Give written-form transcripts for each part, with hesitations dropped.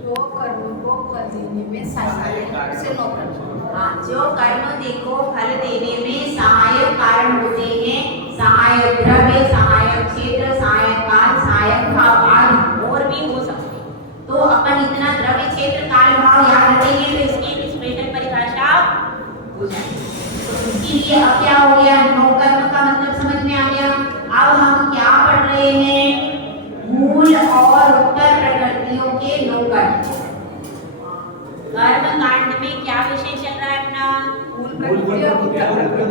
जो कर्म को फल देने में सहायक से नो कर्म। हाँ, जो कर्म देखो फल देने में सहायक कारण होते हैं, सहायक द्रव्य, सहायक क्षेत्र, सहायक काल, सहायक भाव आदि और भी हो सकते हैं। तो अपन इतना द्रव्य, क्षेत्र, काल, भाव याद रखेंगे तो इसकी स्पेशल परिभाषा हो जाएगी। तो इसके लिए अब क्या हो गया, नो कर्म का मतलब समझ में आ गया। अब हम क्या पढ़ रहे हैं, मूल और उत्तर प्रकृतियों के नो कर्म। कर्म कांड में क्या विषय चल रहा है अपना,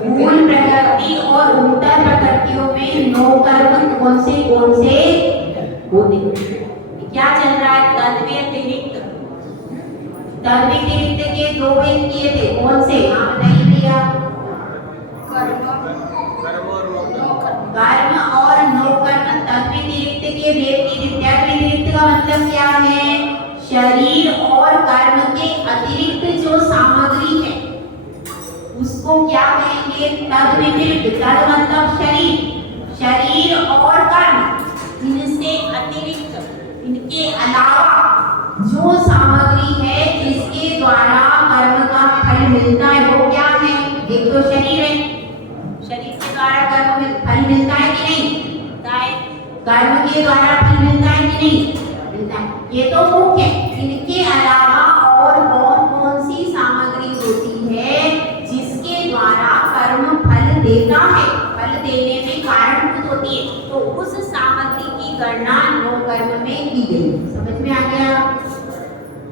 मूल प्रकृति और उत्तर प्रकृतियों में नो कर्म कौन से होते क्या चल रहा है। तद्व्यतिरिक्त के दो वेद किए थे, कौन से, हाँ बताइए भैया। कर्म और नो कर्म। तद्व्यतिरिक्त के वेद की व्यतिरिक्त का मतलब क्या है, शरीर और कर्म के अतिरिक्त जो सामग्री है उसको क्या कहेंगे, तद्व्यतिरिक्त। तद मतलब शरीर, शरीर और कर्म, इनसे अतिरिक्त, इनके अलावा जो सामग्री है जिसके द्वारा कर्म का फल मिलता है वो क्या है। एक तो शरीर है, शरीर के द्वारा कर्म में फल मिलता है कि नहीं, मिलता है। कर्म के द्वारा फल मिलता है कि नहीं, मिलता है। ये तो मुख्य है। इनके अलावा और कौन कौन सी सामग्री होती है जिसके द्वारा कर्म फल देता है, फल देने में कारणभूत होती है, तो उस सामग्री की गणना नो कर्म में की गई। समझ में आ गया,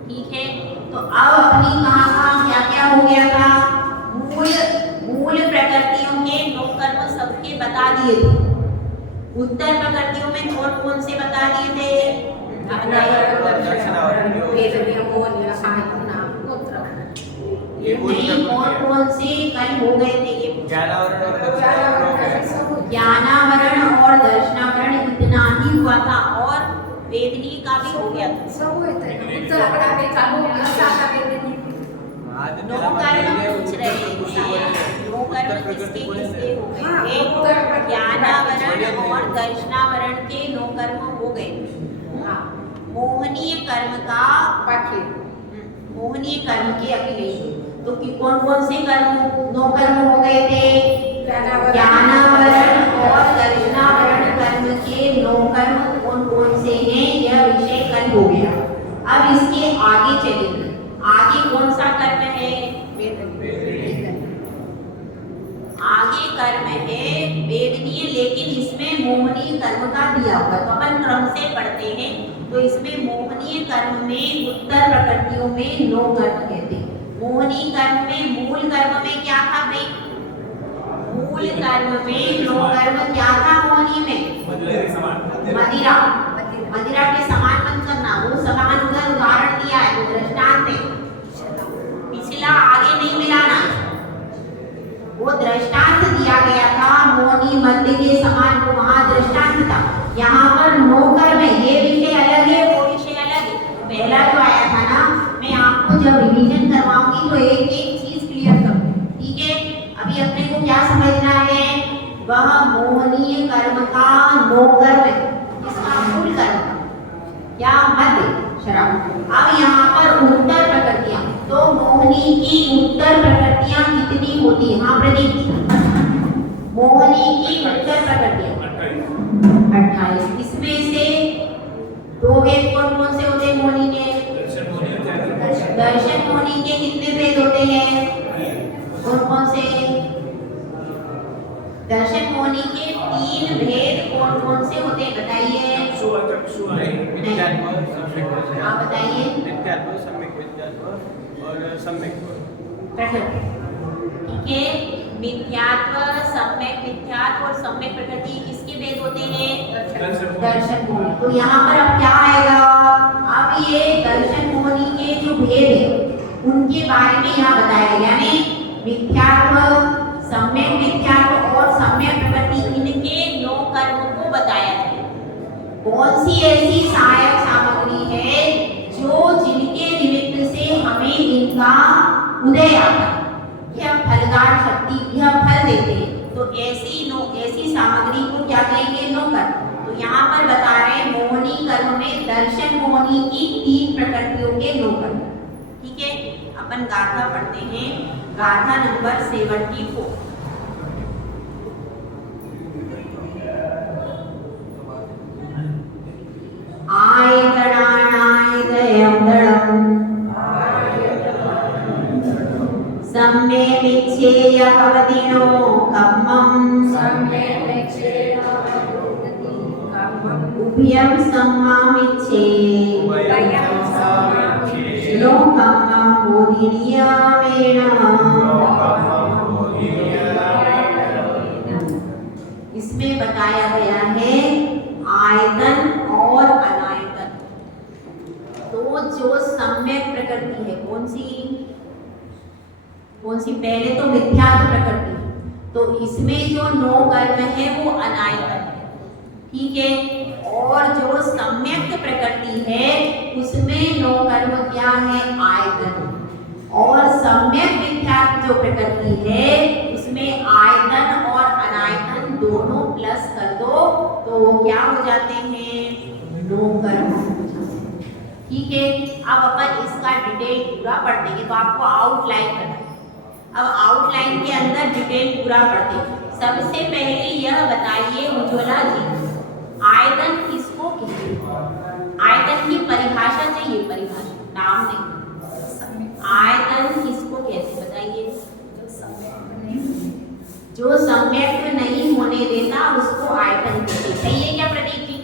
ठीक है। तो अब अपनी कहाँ क्या क्या हो गया था, मूल प्रकृतियों के नो कर्म सबके बता दिए थे। उत्तर प्रकृतियों में कौन कौन से बता दिए थे, ये कौन कौन से कल हो गए थे, ये ज्ञानावरण और दर्शनावरण इतना ही हुआ था, और वेदनी का भी हो गया था। नो कर्म पूछ रहे थे, नो कर्म किसके किसके हो गए थे, ज्ञानावरण और दर्शनावरण के नो कर्म हो गए। मोहनीय कर्म का पाठ्य, मोहनीय कर्म के अभी नहीं, तो कौन कौन से कर्म नो कर्म हो गए थे, ज्ञानावरण और दर्शनावरण कर्म के नो कर्म कौन कौन से हैं, यह विषय कल हो गया। अब इसके आगे चलेंगे, आगे कौन सा कर्म है, आगे कर्म है वेदनीय, लेकिन इसमें मोहनीय कर्म का दिया हुआ, तो अपन क्रम से पढ़ते हैं। तो इसमें मोहनीय कर्म में उत्तर प्रकृतियों में नो कर्म कहते हैं। मोहनीय कर्म में, मूल कर्म में क्या था भाई, मूल कर्म में नो कर्म क्या था, मोहनीय में मदिरा, मदिरा के समान मत करना, वो समान उदाहरण दिया है, वो दृष्टांत है, पिछला आगे नहीं मिलाना, वो दृष्टांत दिया गया था। मोहनीय मध्य के समान वो वहां दृष्टांत था, यहाँ पर नो कर्म है, ये विषय अलग है, वो विषय अलग है। पहला जो आया था ना, मैं आपको जब रिवीजन करवाऊंगी तो एक एक चीज क्लियर करूंगी, ठीक है। अभी अपने को क्या समझना है, वह मोहनीय कर्म का नो कर्म है, इसका मूल कर्म या मध्य शराब। अब यहाँ पर उत्तर प्रकृतियां, तो मोहनी की उत्तर प्रकृतियां कितनी होती है, हाँ प्रदीप, मोहनी की उत्तर प्रकृतियां 28। इसमें से दो वेद कौन कौन से होते हैं मोहनी के, दर्शन मोहनी के कितने वेद होते हैं, कौन कौन से, दर्शन मोहनी के 3 भेद कौन कौन से होते हैं बताइए, हाँ बताइए, ठीक है। मिथ्यात्व, सम्यक मिथ्यात्व और सम्यक प्रकृति किसके भेद होते हैं, दर्शन मोहनी। तो यहाँ पर अब क्या आएगा, अब ये दर्शन मोहनी के जो भेद है उनके बारे में यहाँ बताया गया, यानी मिथ्यात्व, सम्यक मिथ्यात्व और सम्यक प्रकृति, इनके नो कर्म को बताया है। कौन सी ऐसी सहायक सामग्री है जो जिनके निमित्त से हमें इनका उदय आता है, यह फलदार शक्ति, यह फल देते हैं, तो ऐसी सामग्री को क्या कहेंगे, नो कर्म। तो यहाँ पर बता रहे हैं मोहनी कर्म में दर्शन मोहनी की 3 प्रकृतियों अपन गाथा पढ़ते हैं, गाथा नंबर 74। सम्मेमिच्छेयहवदिनो कम्मम् उभयं सम्मामिच्छे नो कम्मं बोधिनियामेन। इसमें बताया गया है आयतन और अनायतन। तो जो सम्यक प्रकृति है कौन सी पहले तो मिथ्यात्व प्रकृति, तो इसमें जो 9 कर्म है वो अनायतन है, ठीक है। और जो सम्यक प्रकृति है उसमें 9 कर्म क्या है, आयतन। और सम्यक मिथ्यात्व जो प्रकृति है उसमें आयतन और अनायतन दोनों प्लस कर दो तो वो क्या हो जाते हैं, 9 कर्म, ठीक है। अब अपन इसका डिटेल पूरा पढ़ते हैं, तो आपको आउटलाइन करना है। अब आउटलाइन के अंदर डिटेल पूरा पढ़ते हैं। सबसे पहले यह बताइए उज्ज्वला जी, आयतन किसको कहते हैं? आयतन की परिभाषा चाहिए, परिभाषा, नाम नहीं। आयतन किसको कहते हैं बताइए? जो सम्यक नहीं होने देता उसको आयतन कहते हैं। सही है क्या प्रदीप जी?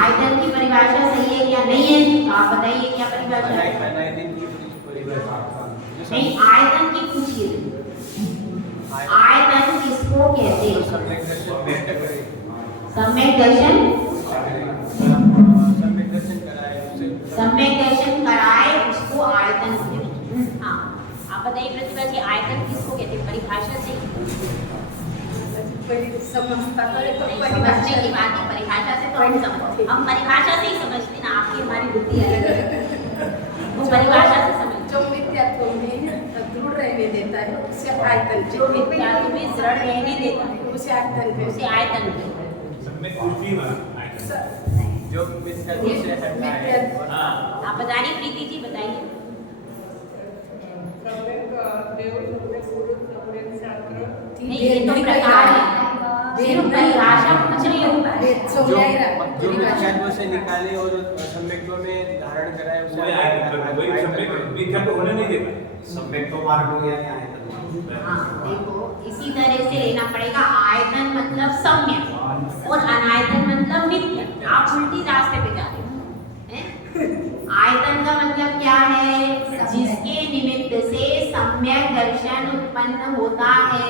आयतन की परिभाषा सही है क्या? नहीं है? आप बताइए क्या परिभाषा है? नहीं, आयतन की पूछिए। आयतन किसको कहते हैं? सम्यक दर्शन कराए उसको आयतन कहते हैं। हाँ, आप बताइए प्रतिभा जी, आयतन किसको कहते हैं? परिभाषा से समझने की बात है, परिभाषा से तो हम समझते, हम परिभाषा से ही समझते ना, आपकी हमारी बुद्धि अलग है। वो परिभाषा से समझ, जो मिथ्यात्व में दृढ़ रहने देता है उसे आयतन, जो मिथ्यात्व में दृढ़ रहने देता है उसे आयतन कहते हैं। उसे आयतन कहते हैं। जो मिथ्यात्व से हटता है। आप बता रही प्रीति जी, बताइए। नहीं, ये तो प्रकार है, सिर्फ परिभाषा कुछ नहीं होता है। जो मिथ्यात्व से निकाले और सम्यक्त्व में धारण कराए उसे मिथ्यात्व होने नहीं देता। सम्यक्त्व मार्ग हो गया आयतन। हाँ, देखो इसी तरह से लेना पड़ेगा। आयतन मतलब सम्यक और अनायतन मतलब मिथ्या। आप उल्टी रास्ते पे जा रहे हो। आयतन का मतलब क्या है? जिसके निमित्त से सम्यक दर्शन उत्पन्न होता है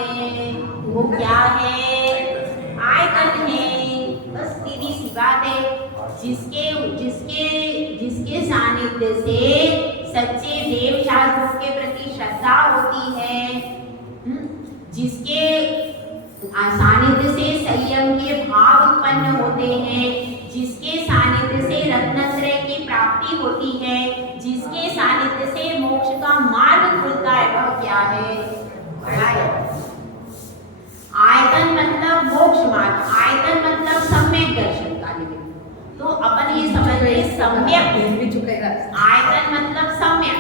वो क्या है? आयतन है। बस सीधी सी बात है। जिसके सानिध्य से सच्चे देव शास्त्रों के प्रति श्रद्धा होती है, जिसके सानिध्य से संयम के भाव उत्पन्न होते हैं, जिसके सानिध्य से रत्नत्रय की प्राप्ति होती है, जिसके सानिध्य से मोक्ष का मार्ग खुलता है, वह क्या है? आयतन मतलब मोक्ष मार्ग, आयतन मतलब सम्यक दर्शन का निमित्त। तो अपन ये समझ रहे सम्यक, आयतन मतलब सम्यक,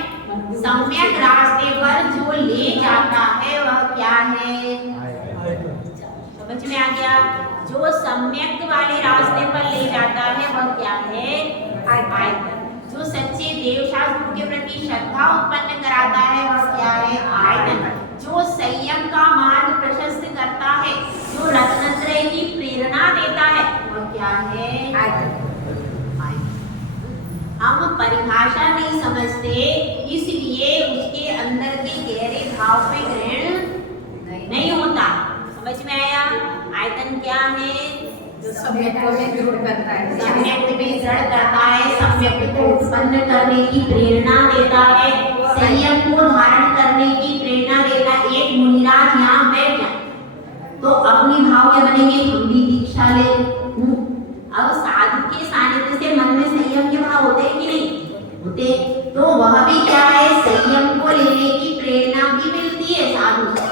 सम्यक रास्ते पर जो ले जाता है वह क्या है? समझ में आ गया? जो सम्यक वाले रास्ते पर ले जाता है वह क्या है? आयतन। जो सच्चे देव शास्त्रों के प्रति श्रद्धा उत्पन्न कराता है वह क्या है? आयतन। जो संयम का मार्ग प्रशस्त करता है, जो रत्नत्रय की प्रेरणा देता है वह क्या है? आयतन। हम परिभाषा नहीं समझते, इसलिए उसके अंदर के गहरे भाव पे ग्रहण नहीं होता। समझ में आया? आयतन क्या है? जो सम्यक्त्व में दृढ़ करता है, सम्यक्त्व में दृढ़ करता है, सम्यक्त्व को उत्पन्न करने की प्रेरणा देता है, संयम को धारण करने की प्रेरणा देता है। एक मुनिराज यहाँ बैठ जाए तो अपनी भाव क्या बनेंगे? हम भी दीक्षा ले। अब साधु के सानिध्य से मन में संयम के भाव होते हैं कि नहीं होते? तो वह भी क्या है? संयम को लेने की प्रेरणा भी मिलती है साधु से।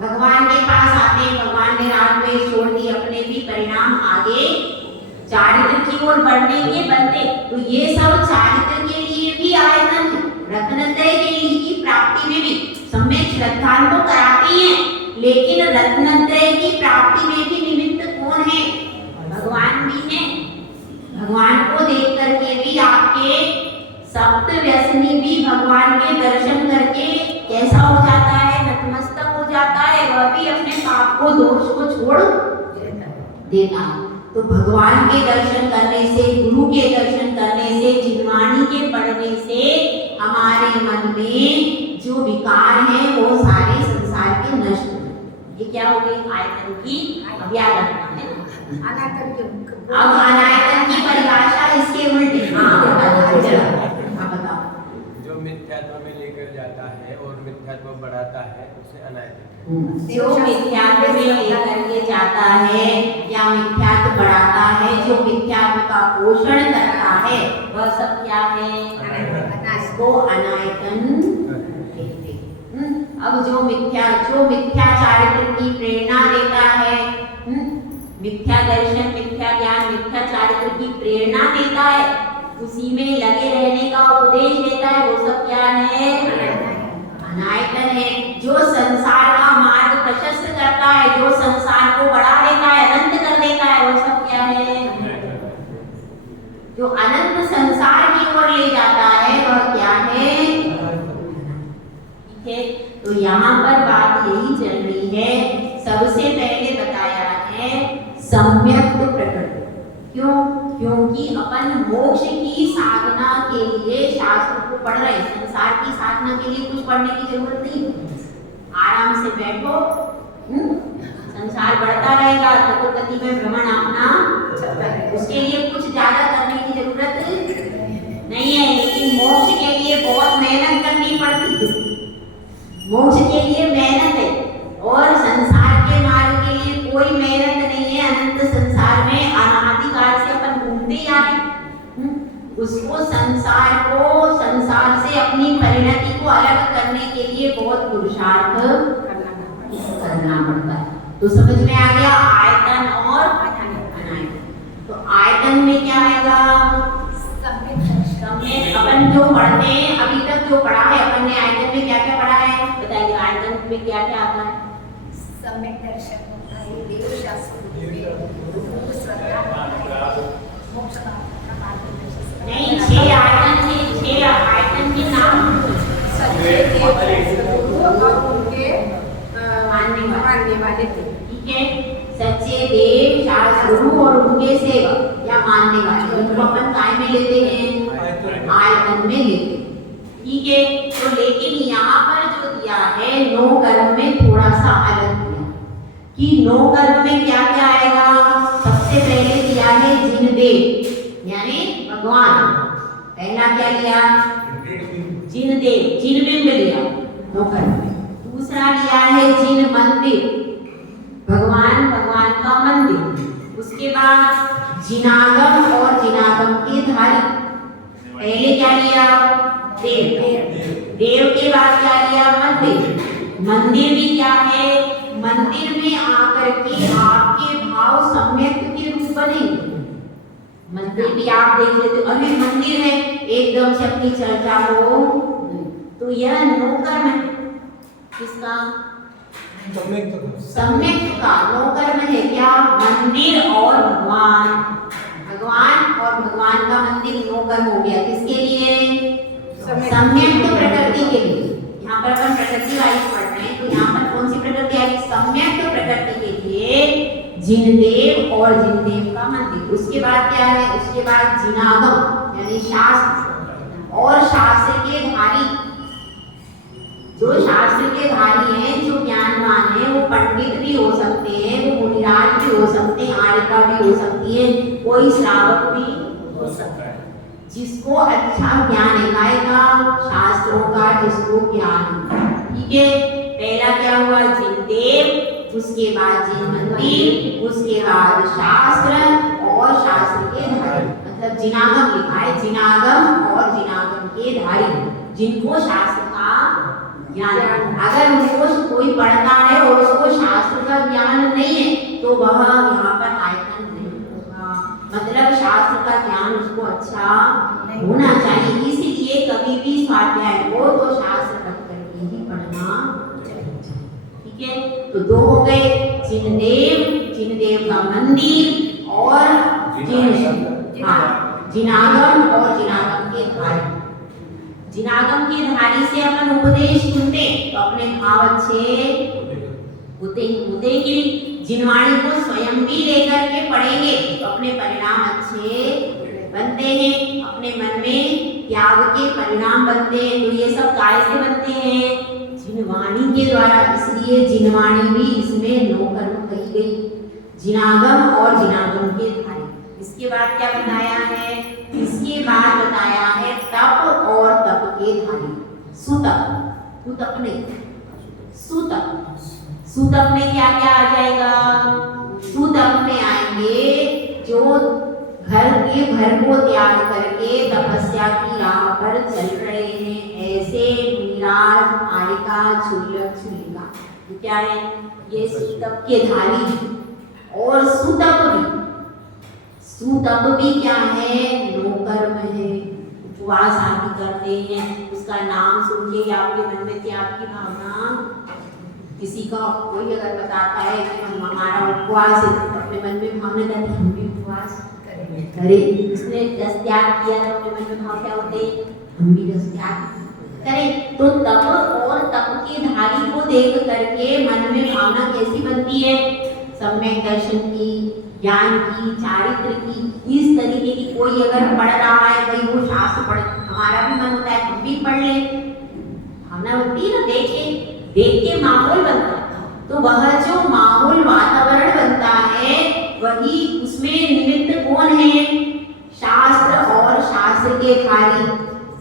भगवान के पास आते हैं, भगवान ने राग में छोड़ दी, अपने भी परिणाम आगे चारित्र की ओर बढ़ने के बनते। तो ये सब चारित्र के लिए भी आयतन है। रत्नत्रय की प्राप्ति में भी सम्यक श्रद्धान तो कराते हैं, लेकिन रत्नत्रय की प्राप्ति में भी निमित्त कौन है? भगवान भी हैं। भगवान को देख करके भी आपके सप्त व्यसनी भी भगवान के दर्शन करके कैसा हो जाता है? नतमस्तक हो जाता है। वह भी अपने पाप को, दोष को छोड़ देता है। तो भगवान के दर्शन करने से, गुरु के दर्शन करने से, जिनवाणी के पढ़ने से हमारे मन में जो विकार हैं वो सारे संसार के नष्ट हो गए। ये क्या हो गई? आयतन की अव्यालंबना है। अब अनायतन की परिभाषा इसके उल्टी। बताओ। जो मिथ्यात्व में लेकर जाता है और मिथ्यात्व बढ़ाता है उसे अनायतन। जो मिथ्यात्व में लेकर के जाता है या मिथ्यात्व बढ़ाता है, जो मिथ्यात्व का पोषण करता है, वह सब क्या है? इसको अनायतन कहते हैं। अब जो मिथ्याचारित्र की प्रेरणा देता है, मिथ्या दर्शन, मिथ्या ज्ञान, मिथ्या चारित्र की प्रेरणा देता है, उसी में लगे रहने का उपदेश देता है, वो सब क्या है? अनायतन है। जो संसार का मार्ग प्रशस्त करता है, जो संसार को बढ़ा देता है, अनंत कर देता है, वो सब क्या है? जो अनंत संसार की ओर ले जाता है, वह क्या है? ठीक है। तो यहाँ पर बात यही चल रही है। सबसे पहले बताया है सम्यक प्रकृति। क्यों? क्योंकि अपन मोक्ष की साधना के लिए शास्त्र को पढ़ रहे हैं। संसार की साधना के लिए कुछ पढ़ने की जरूरत नहीं है। आराम से बैठो, संसार बढ़ता रहेगा, चतुर्गति में भ्रमण अपना चलता है। उसके लिए कुछ ज्यादा करने की जरूरत नहीं है। लेकिन मोक्ष के लिए बहुत मेहनत करनी पड़ती है। मोक्ष के लिए मेहनत है और संसार के मार्ग के लिए कोई मेहनत नहीं है। अनंत संसार में अनादिकाल से अपन घूमते ही आ रहे। उसको संसार से अपनी परिणति को अलग करने के लिए बहुत पुरुषार्थ करना पड़ता है। तो समझ में आ गया आयतन और अनायतन। तो आयतन में क्या आएगा? सम्यक। अपन जो पढ़ते हैं, अभी तक जो पढ़ा है अपन ने, आयतन में क्या क्या पढ़ा है बताइए? आयतन में क्या क्या आता है? सम्यक दर्शन होता है, देव शास्त्र होते हैं, श्रद्धा, मोक्ष का मार्ग। नहीं, 6 आयतन थे, 6 आयतन के नाम सच्चे देव और उनके मानने वाले थे। ठीक है। सच्चे देव, शास्त्र, गुरु और उनके सेवक या मानने वाले, उनको अपन काय में लेते हैं? आयतन में लेते हैं। ठीक है। तो लेकिन यहाँ पर जो दिया है नो कर्म में थोड़ा सा अलग दिया कि नो कर्म में क्या क्या आएगा? सबसे पहले दिया है जिन देव यानी भगवान। पहला क्या लिया? जिन देव, जिन बिंब लिया नो कर्म में। दूसरा लिया है जिन मंदिर, भगवान का मंदिर। उसके बाद जिनागम और जिनागम के धारी। पहले क्या लिया? देव। देव के बाद क्या लिया? मंदिर। मंदिर भी क्या है? मंदिर में आकर के आपके भाव सम्यक के रूप बनेंगे। मंदिर भी आप देख लेते हो, अभी मंदिर है एकदम से अपनी चर्चा हो, तो यह नो कर्म है। किसका? सम्यक का नो कर्म है। क्या? मंदिर और भगवान, भगवान और भगवान का मंदिर नो कर्म हो गया। किसके लिए? सम्यक प्रकृति के लिए। यहाँ पर अपन प्रकृति वाइज पढ़ रहे हैं, तो यहाँ पर कौन सी प्रकृति आई? सम्यक प्रकृति के लिए जिनदेव और जिनदेव का मंदिर। उसके बाद क्या है? उसके बाद जिनागम यानी शास्त्र और शास्त्र के धारी। जो शास्त्र के धारी हैं, जो ज्ञानवान हैं, वो पंडित भी हो सकते हैं, वो मुनिराज भी हो सकते हैं, आर्यता भी हो सकती है, कोई श्रावक भी हो सकता है। जिसको अच्छा ज्ञान है गाएगा शास्त्रों का, जिसको ज्ञान। ठीक है। पहला क्या हुआ? जिनदेव, उसके बाद जिन मंदिर, उसके बाद शास्त्र और शास्त्र के धारी, मतलब जिनागम लिखा है, जिनागम और जिनागम के धारी, जिनको शास्त्र का ज्ञान। अगर उनको कोई पढ़ता है और उसको शास्त्र का ज्ञान नहीं है तो वह यहाँ पर आयतन नहीं होगा। मतलब शास्त्र का ज्ञान उसको अच्छा होना चाहिए। इसीलिए कभी भी स्वाध्याय हो तो शास्त्र रख करके ही पढ़ना चाहिए। ठीक है, तो दो हो गए, जिनदेव का मंदिर और जिनागम और जिनागम के धारी। जिनागम के धारी से अपन उपदेश सुनते तो अपने भाव अच्छे होते कि जिनवाणी को स्वयं भी लेकर के पढ़ेंगे तो अपने परिणाम अच्छे बनते हैं, अपने मन में त्याग के परिणाम बनते हैं। तो ये सब काय से बनते हैं? जिनवाणी के द्वारा। इसलिए जिनवाणी भी इसमें नो कर्म कही गई, जिनागम और जिनागम के धारी। इसके बाद क्या बताया है? इसके बाद बताया है तप और तप के धारी। सुतप, कुतप नहीं, सुतप। सुतप में क्या क्या आ जाएगा? सुतप में आएंगे जो घर को त्याग करके तपस्या की राह पर चल रहे हैं, ऐसे मुनिराज आरिका क्षुल्लक क्षुल्लिका। क्या है ये? सुतप के धारी। और सुतप भी क्या है? नो कर्म है। उपवास आदि करते हैं, उसका नाम सुन के आपके मन में त्याग की भावना, किसी का कोई अगर बताता है कि हमारा उपवास है, अपने मन में भावना करते हम भी उपवास करें। उसने 10 त्याग किया तो अपने मन में भाव क्या होते? हम भी 10 त्याग करें। तो तप और तप के धारी को देख करके मन में भावना कैसी बनती है? सम्यक दर्शन की, ज्ञान की, चारित्र की। इस तरीके की कोई अगर पढ़ रहा है, भाई वो शास्त्र पढ़, हमारा भी मन होता है हम भी पढ़ ले, भावना होती है ना, देख के माहौल बनता है। तो वह जो माहौल वातावरण बनता है वही उसमें निमित्त कौन है? शास्त्र और शास्त्र के धारी,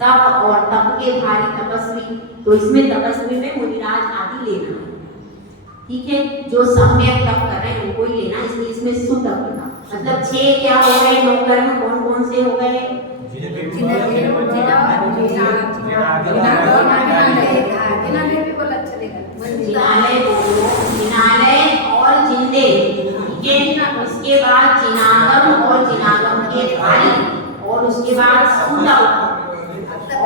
तप और तप के धारी तपस्वी। तो इसमें तपस्वी में मुनिराज आदि लेना है। ठीक है, जो सम्यक तप कर रहे हैं उनको ही लेना, इसलिए इसमें सुतप लेना। मतलब 6 क्या हो गए? नो कर्म कौन कौन से हो गए? जिनालय और जिनदेव। ठीक है, उसके बाद जिनागम और जिनागम के धारी, और उसके बाद सुतप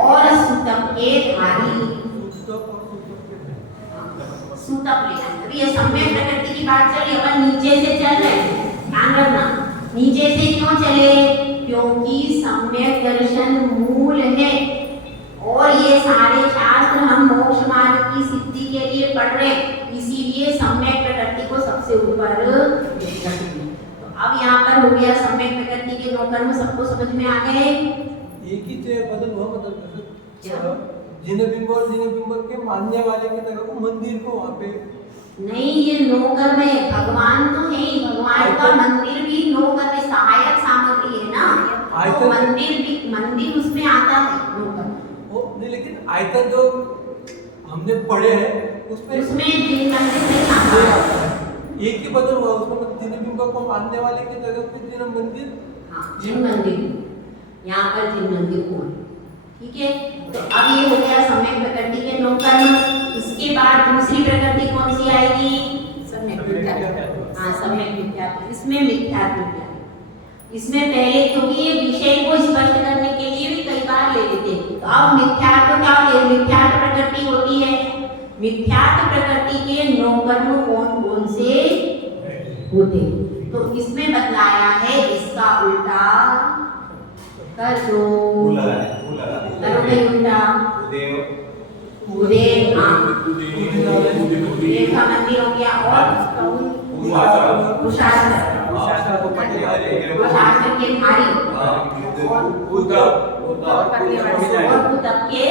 और सुतप के धारी। सुतप लेना। अभी ये सम्यक प्रकृति की बात चली, अपन नीचे से चल रहे हैं, ध्यान रखना। नीचे से क्यों चले? क्योंकि सम्यक दर्शन मूल है और ये सारे शास्त्र हम मोक्ष मार्ग की सिद्धि के लिए पढ़ रहे हैं, इसीलिए सम्यक प्रकृति को सबसे ऊपर रखिए। तो अब यहाँ पर हो गया सम्यक प्रकृति के 9 कर्म, सबको समझ में आ गए? एक ही बदल हुआ, मतलब जिनबिंब और जिनबिंब के मानने वाले की तरह को मंदिर को वहाँ पे नहीं, ये 9 कर्म है। भगवान तो है ही, भगवान का मंदिर भी 9 कर्म सहायक सामग्री है ना, तो मंदिर उसमें आता है 9 कर्म। नहीं, लेकिन आयतन जो हमने पढ़े हैं उसमें जिन मंदिर नहीं आता। एक ही बदल हुआ उसमें, जिनबिंब को मानने वाले की जगह पे जिन मंदिर। हाँ, जिन मंदिर, यहाँ पर जिन मंदिर को। ठीक है, तो अब ये हो गया सम्यक प्रकृति के 9 कर्म। इसके बाद दूसरी प्रकृति कौन सी आएगी? सम्यक मिथ्यात्व। हाँ, सम्यक मिथ्यात्व। इसमें मिथ्यात्व क्या है? इसमें पहले क्योंकि ये विषय को स्पष्ट करने के लिए भी कई बार ले लेते हैं, तो अब मिथ्यात्व क्या होती है? मिथ्यात्व प्रकृति होती है। मिथ्यात्व प्रकृति के 9 कर्म कौन कौन से होते हैं? तो इसमें बतलाया है, इसका उल्टा कर दो, करो भाई उल्टा। उदेव, हाँ, उदेव का मंदिर हो गया, और कुशास्त्र के धारी, और कुतप के,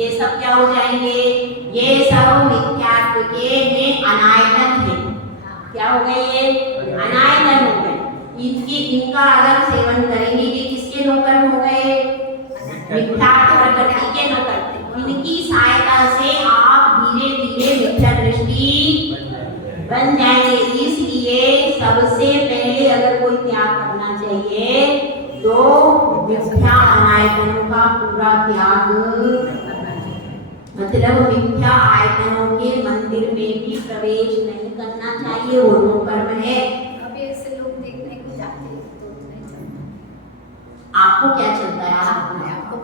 ये सब क्या हो जाएंगे? ये सब मिथ्यात्व के में अनायतन है। क्या हो गए? ये अनायतन हो गए। इनका अगर सेवन करेंगे, ये किसके 9 कर्म हो गए? मिथ्यात्व प्रकृति के 9 कर्म। इनकी सहायता से आप धीरे धीरे मिथ्या दृष्टि बन जाएंगे। इसलिए सबसे पहले अगर कोई त्याग करना चाहिए तो मिथ्या अनायतनों का पूरा त्याग, मतलब मिथ्या आयतनों के मंदिर में भी प्रवेश नहीं करना चाहिए, वो 9 कर्म है। अभी ऐसे लोग देखने को जाते हैं तो नहीं चलता। आपको क्या चलता है आप अपने आप को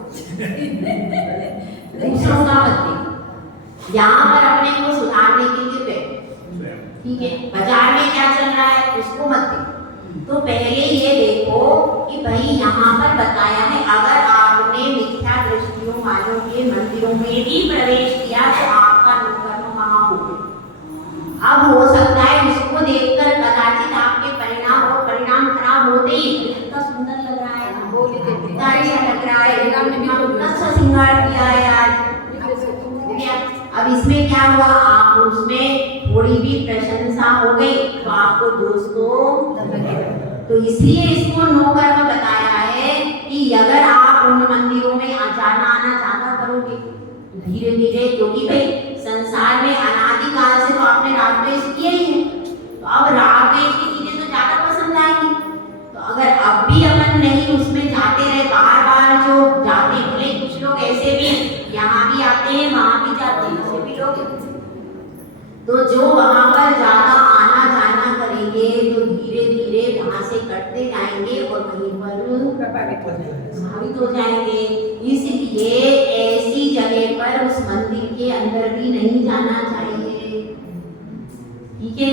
दूसरों का मत देखो, यहाँ पर अपने को सुधारने के लिए बैठो, ठीक है। बाजार में क्या चल रहा है उसको मत देखो। तो पहले ये देखो कि भाई यहाँ पर बताया है अगर आपने मिथ्या दृष्टियों वालों के मंदिरों में भी प्रवेश किया तो आपका दुष्कर्म वहाँ हो गया। अब हो सकता है उसको देखकर कदाचित आपके परिणाम खराब होते ही, कितना सुंदर लग रहा है, बोली देते कितना अच्छा लग रहा है, परिणाम में भी कितना अच्छा श्रृंगार किया है आज। अब इसमें क्या हुआ, आप उसमें थोड़ी भी प्रशंसा हो गई तो आपको दोस्तों, तो इसलिए इसको नो कर्म बताया है कि अगर आप उन मंदिरों में जाना आना ज्यादा करोगे धीरे धीरे, क्योंकि भाई संसार में अनादिकाल से तो आपने राग द्वेष किया ही है, तो अब राग द्वेष की चीजें तो ज्यादा पसंद आएंगी। तो अगर अब भी अपन नहीं उसमें जाते रहे, बार बार जो जाते बोले, कुछ लोग ऐसे भी यहाँ भी आते हैं वहां भी जाते हैं, ऐसे भी लोग, तो जो वहां पर ज्यादा आना जाना करेंगे तो धीरे धीरे वहां से कटते जाएंगे और वहीं पर प्रभावित हो जाएंगे। इसलिए ऐसी जगह पर उस मंदिर के अंदर भी नहीं जाना चाहिए, ठीक है,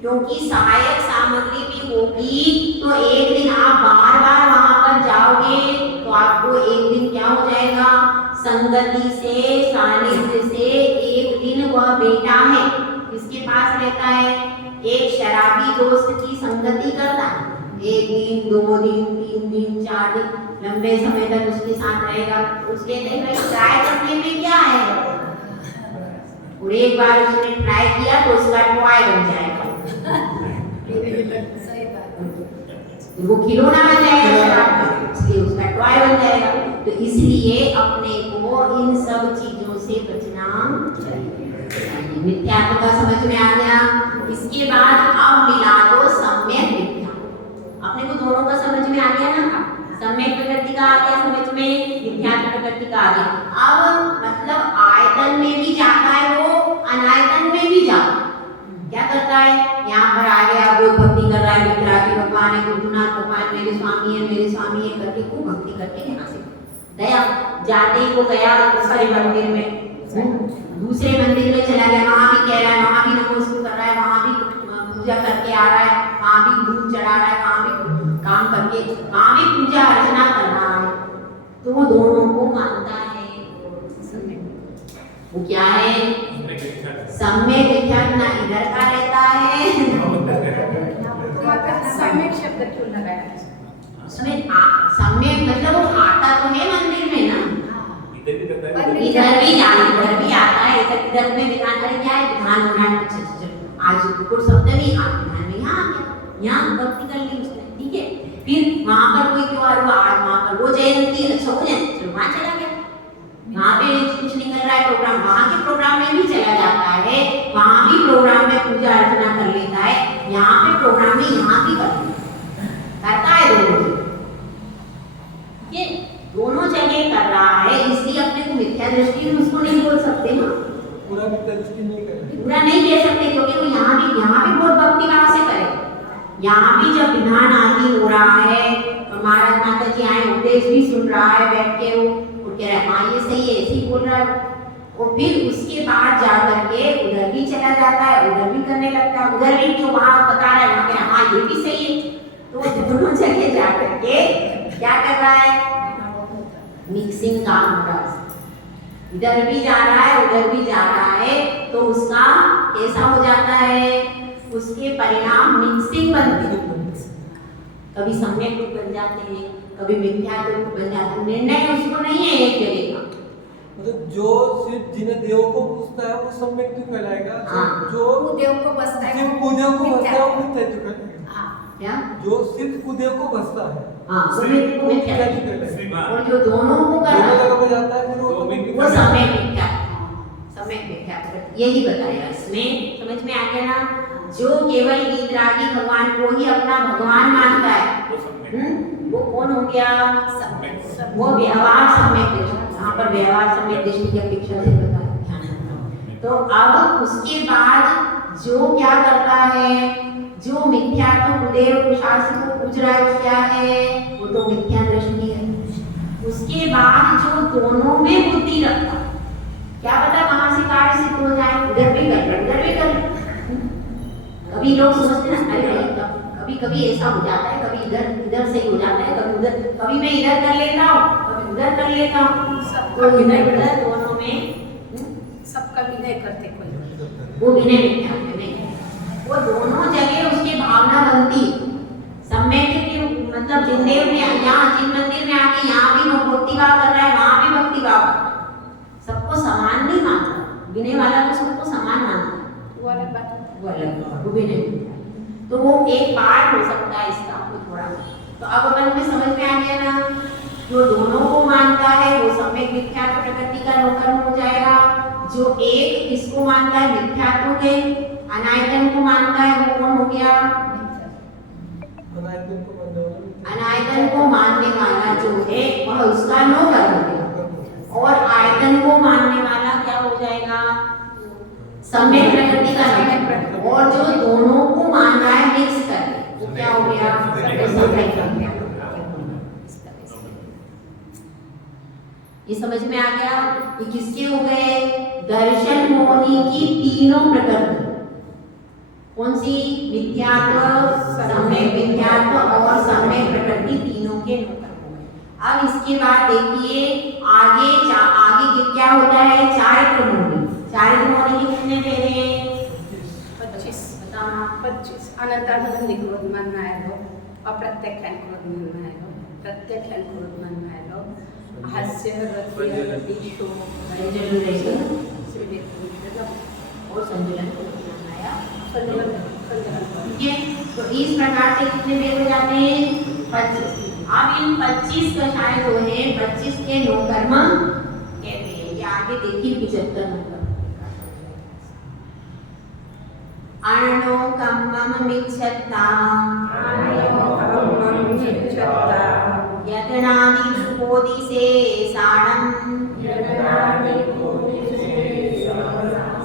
क्योंकि सहायक सामग्री भी होगी तो एक दिन आप बार बार वहां पर जाओगे तो आपको एक दिन क्या हो जाएगा, संगति से सानिध्य से एक दिन वह बेटा है इसके पास रहता है, एक शराबी दोस्त की संगति करता है, एक दिन 2 दिन 3 दिन 4 दिन लंबे समय तक उसके साथ रहेगा, उसके ट्राई करने में क्या है, और एक बार उसने ट्राई किया तो उसका टॉय बन जाएगा, वो खिलौना बन जाएगा, इसलिए उसका टॉय बन जाएगा। तो इसलिए अपने को इन सब चीजों से बचना चाहिए। मिथ्यात्व का समझ में आ गया। इसके बाद अब मिला दो सम्यक मिथ्या, अपने को दोनों का समझ में आ गया ना, सम्यक प्रकृति का आ गया समझ में, मिथ्यात्व प्रकृति का आ गया। अब मतलब आयतन में भी जाता है वो, अनायतन में भी जाता है, क्या करता है, यहाँ पर आ गया वो भक्ति कर रहा है, वितरागी भगवान है, गुरुनाथ भगवान मेरे स्वामी है करके खूब भक्ति करके यहाँ से गया, जाते ही वो गया दूसरे मंदिर में, दूसरे मंदिर में चला गया, वहाँ भी कह रहा है, वहाँ भी नमस्कार कर रहा है, वहाँ भी पूजा करके आ रहा है, वहाँ भी दूध चढ़ा रहा है, वहाँ भी काम करके, वहाँ भी पूजा अर्चना कर रहा है, तो वो दोनों को मानता है। वो क्या है, सम्यक मिथ्यात्व ना इधर का रहता है, सम्यक शब्द क्यों लगाया, सम्यक मतलब वो आता तो है मंदिर में ना, इधर भी आता है, इधर में विधान करे क्या है, विधान होना आज कुछ शब्द नहीं आ विधान में यहाँ आ गया, यहाँ भक्ति कर ली उसने, ठीक है, फिर वहाँ पर कोई त्योहार हुआ, आज वहाँ पर वो जयंती अच्छा हो जाए, चलो वहाँ चला गया, वहाँ पे कुछ नहीं कर रहा है प्रोग्राम, वहाँ के प्रोग्राम में भी चला जाता है, वहाँ भी प्रोग्राम में पूजा अर्चना कर लेता है, यहाँ पे प्रोग्राम में यहाँ भी करता है दोनों, ये दोनों जगह कर रहा है, इसलिए अपने को मिथ्या दृष्टि उसको नहीं बोल सकते ना, पूरा मिथ्या दृष्टि नहीं कर, पूरा नहीं कह सकते, क्योंकि वो यहाँ भी बहुत भक्ति भाव से करे, यहाँ भी जब विधान आदि हो रहा है, महाराज माता जी आए उपदेश भी सुन रहा है बैठ के, वो कह रहा है हाँ ये सही है, ऐसे ही बोल रहा है, और फिर उसके बाद जा करके उधर भी चला जाता है, उधर भी करने लगता है, उधर भी जो वहाँ बता रहा है वहाँ कह हाँ ये भी सही है, तो दोनों जगह जा करके क्या कर रहा है, मिक्सिंग काम हो रहा है, इधर भी जा रहा है उधर भी जा रहा है, तो उसका कैसा हो जाता है, उसके परिणाम मिक्सिंग बनते हैं, कभी सम्यक रूप बन जाते हैं, कभी मिथ्या रूप बन जाते हैं, निर्णय उसको नहीं है एक जगह का, मतलब जो सिर्फ जिन्हें देव को पूजता है वो सम्यक तो कहलाएगा, जो देव को बसता है सिर्फ कुदेव को बसता है वो मिथ्या तो कहलाएगा, क्या जो सिर्फ कुदेव को बसता है वो मिथ्या तो कहलाएगा, और जो दोनों को कर रहा है में जाता है फिर वो सम्यक मिथ्या, यही बताया इसमें, समझ में आ गया ना। जो केवल वीतरागी भगवान को ही अपना भगवान मानता है, वो कौन हो गया, वो व्यवहार सम्यक दृष्टि, यहाँ पर व्यवहार सम्यक दृष्टि की अपेक्षा से बताया। तो अब उसके बाद जो क्या करता है, जो मिथ्या तो कुदेव शास्त्र को पूज रहा है क्या है, वो वो तो मिथ्या दृष्टि है। उसके बाद जो दोनों में बुद्धि रखता, क्या पता कहाँ से कार्य सिद्ध हो जाए, उधर भी कर ले, उधर भी कर ले। कभी लोग सोचते हैं अरे भाई कभी कभी ऐसा हो जाता है, कभी इधर से हो जाता है, कभी उधर, कभी मैं इधर कर लेता हूँ, कभी उधर कर लेता हूँ। सबका तो विनय इधर दोनों में सबका विनय करते कोई, वो विनय मिथ्या नहीं, वो दोनों जगह उसकी भावना बनती। सम्यक के मतलब जिन देव में यहाँ जिन मंदिर में आके यहाँ भी भक्ति भाव कर रहा है, वहाँ भी भक्ति भाव कर रहा है, सबको समान नहीं मानता। विनय वाला तो सबको समान मानता है, वो अलग बात है। वो अलग, वो विनय मिथ्या। तो वो एक पार्ट हो सकता है इसका आपको थोड़ा। तो अब अपन में समझ में आ गया ना, जो दोनों को मानता है वो सम्यक मिथ्यात्व प्रकृति का नौकर हो जाएगा। जो एक किसको मानता है, मिथ्यात्व के अनायतन को मानता है, वो कौन हो गया, अनायतन को मानने वाला जो है वह उसका नौकर हो गया। और आयतन को मानने वाला क्या हो जाएगा, सम्यक प्रकृति का नौकर। और जो दोनों को मान रहा है मिक्स करके, वो क्या हो गया, सम्यक प्रकृति। ये समझ में आ गया। ये किसके हो गए, दर्शन मोहनी की तीनों प्रकृति। कौन सी, मिथ्यात्व, सम्यक मिथ्यात्व और सम्यक प्रकृति, तीनों के नौकर हो गए। अब इसके बाद देखिए आगे क्या होता है, चारित्र मोहनी। चारित्र मोहनी के कितने फेरे हैं, 25 बताओ। 25 अनंतानुबंधी क्रोध मानना है लो, अप्रत्यक्षान क्रोध मानना है लो, प्रत्यक्षान क्रोध मानना है लो, हास्य रति रति शोक और संतुलन को बनाया। संतुलन ठीक है, तो इस प्रकार से कितने वेद हो जाते हैं, 25। अब इन 25 कषाय जो है 25 के नौकर्म कहते हैं। ये आगे देखिए 75 नंबर। अणो कम्मम मिच्छत्ता यतनादि सुपोदि से साणम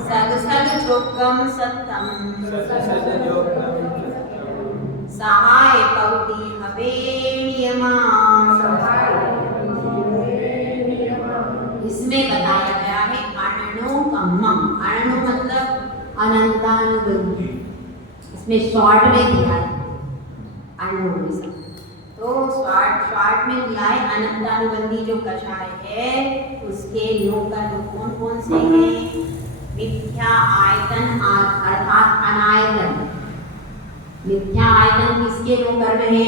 सग सग चोक्कम सत्तम सहाय पौति हवे नियमा। इसमें बताया गया है अणनो कम्मम। अणनो मतलब अनंतानुबंधी, इसमें शॉर्ट में दिया है अणनो। तो शॉर्ट में दिया है अनंतानुबंधी जो कषाय है उसके नौकर कौन कौन से हैं, मिथ्या आयतन अर्थात अनायतन। मिथ्या आयतन किसके नौकर में है,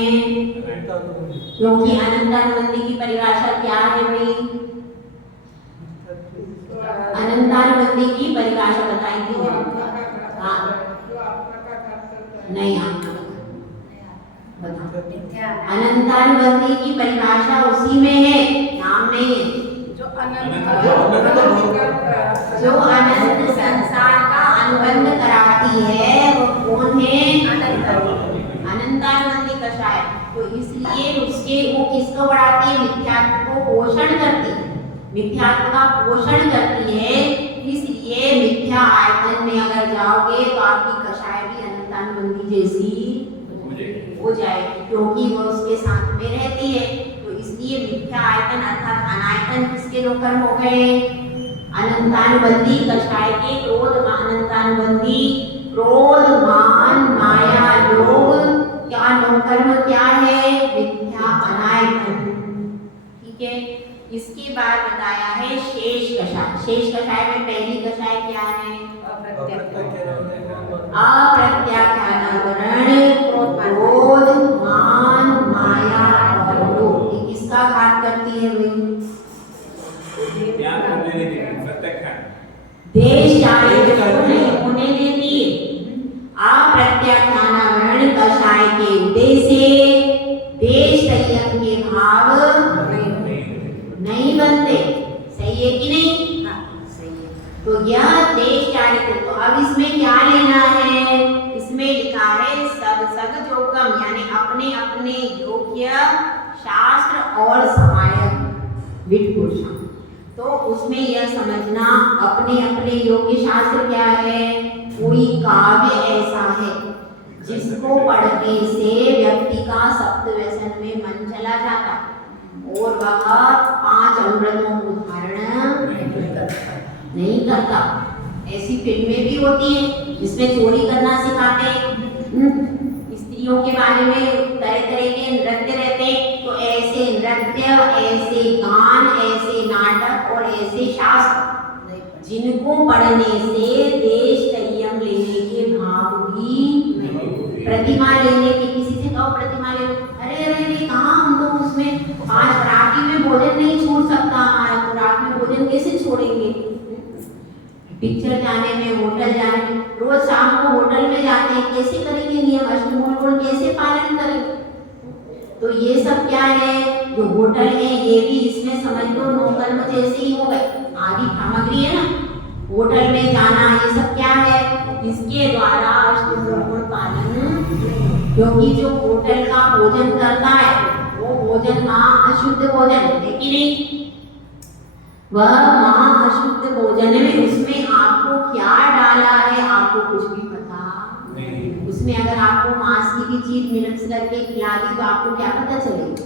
क्योंकि अनंतानुबंधी की परिभाषा क्या है भाई, अनंतानुबंधी की परिभाषा बताई थी। हाँ नहीं, आप अनंतानुबंधी की परिभाषा उसी में है, नाम में है। जो अनंत संसार का अनुबंध कराती है वो कौन है, अनंतानुबंधी कषाय। तो इसलिए उसके वो किसको बढ़ाती है, मिथ्यात्व को पोषण करती है, मिथ्यात्व का पोषण करती है। इसलिए मिथ्या आयतन में अगर जाओगे तो आपकी कषाय भी अनंतानुबंधी जैसी हो जाएगी, क्योंकि वो उसके साथ में रहती है। तो इसलिए मिथ्या आयतन अर्थात अनायतन किसके नौकर हो गए, अनंतानुबंधी कषाय के। क्रोध अनंतानुबंधी क्रोध मान माया लोभ क्या नौकर में क्या है, मिथ्या अनायतन। ठीक है, इसके बाद बताया है शेष कषाय। शेष कषाय में पहली कषाय क्या है, अप्रत्याख्यानावरण क्रोध मान माया और लोभ। ये किसका घात करती है भाई, देश चारित्र को नहीं होने देती है। अप्रत्याख्यानावरण कषाय के उद्देश्य देश संयम के भाव नहीं बनते। सही है कि नहीं, सही है। तो यह देश चारित्र। तो अब इसमें क्या लेना है, इसमें लिखा है सग सग जोगम, यानी अपने अपने योग्य शास्त्र और समायक वित्तपुरुषा। तो उसमें यह समझना अपने अपने योग्य शास्त्र क्या है, कोई काव्य ऐसा है जिसको पढ़ने से व्यक्ति का सप्त व्यसन में मन चला जाता और वह 5 अमृतों को धारण नहीं करता। ऐसी फिल्में भी होती हैं जिसमें चोरी करना सिखाते हैं, स्त्रियों के बारे में तरह तरह के नृत्य रहते हैं। तो ऐसे नृत्य, ऐसे गान, ऐसे नाटक और ऐसे शास्त्र जिनको पढ़ने से देश संयम लेने के भाव भी, प्रतिमा लेने के, किसी से कहो प्रतिमा ले, अरे अरे अरे कहाँ, हम तो उसमें 5 राखी में भोजन नहीं छोड़ सकता हमारा, तो रात में भोजन कैसे छोड़ेंगे। पिक्चर जाने में, होटल जाने में, रोज शाम को होटल में जाते हैं, कैसे करेंगे नियम, अष्टमंगल कैसे पालन करेंगे। तो ये सब क्या है, जो होटल है ये भी इसमें समझ लो नौकर्म जैसे ही हो गए, आदि सामग्री है ना, होटल में जाना ये सब क्या है, इसके द्वारा अष्टमंगल पालन, क्योंकि जो होटल का भोजन करता है वो भोजन महा अशुद्ध भोजन है कि नहीं, वह महा अशुद्ध भोजन में उसमें आपको क्या डाला है आपको कुछ भी पता नहीं। उसमें अगर आपको मांस की भी चीज मिक्स करके खिला दी तो आपको क्या पता चलेगा,